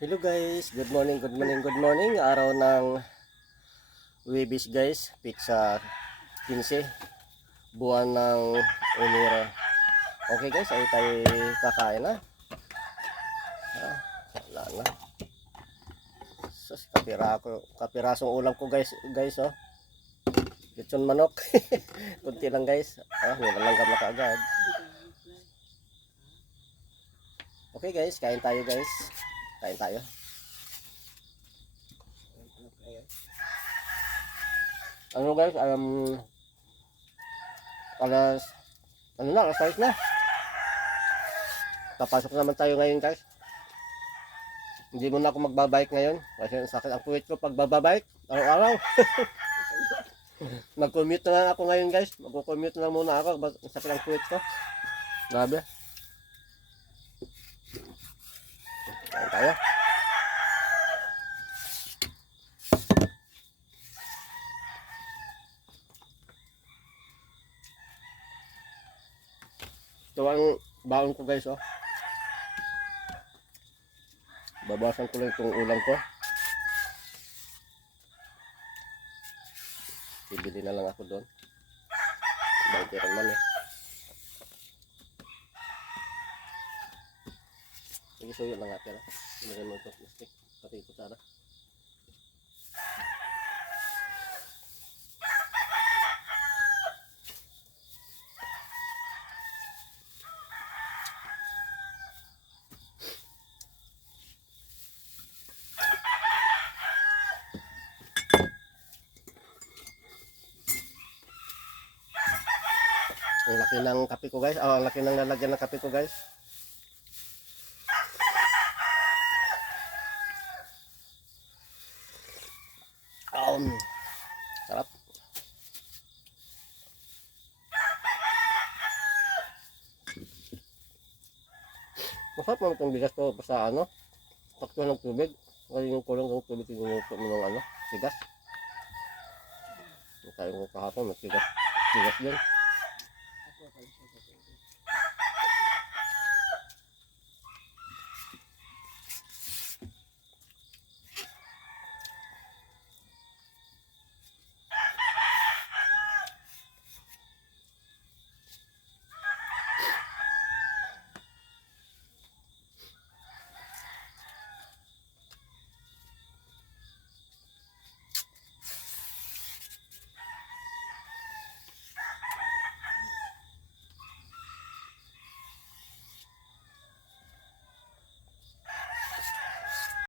Hello guys, good morning, good morning, good morning. Araw ng Webis guys, pizza 15, buwan ng Enero. Okay guys, ay tayo kakain na. Wala na. Sus, kapirasong ulam ko guys, oh. Lechon manok. Kunti lang guys. Nilalanggam na kaagad. Okay guys, kain tayo guys. Kain tayo. Ano guys, alas 6 na. Papasok naman tayo ngayon guys. Hindi muna ako magbabike ngayon kasi sakit ang puwit ko pag bababike araw-araw. Mag-commute na lang ako ngayon guys. Mag-commute na lang muna ako, sakit ang puwit ko. Grabe. Kain tayo. Ito ang baon ko guys, oh. Babawasan ko lang itong ulam ko. Bibili na lang ako doon. Bawal naman eh. Sige, suyo lang natin. Ilagay mo ito plastic. Pati ito sana. Ang laki ng kape ko guys. Ang laki ng lalagyan ng kape ko guys. Sarap. Masarap naman itong bigas ko sa takto ng tubig. Ngayon yung kulong ng tubig yung ng bigas. Yung tayo kahapon, magtigas din.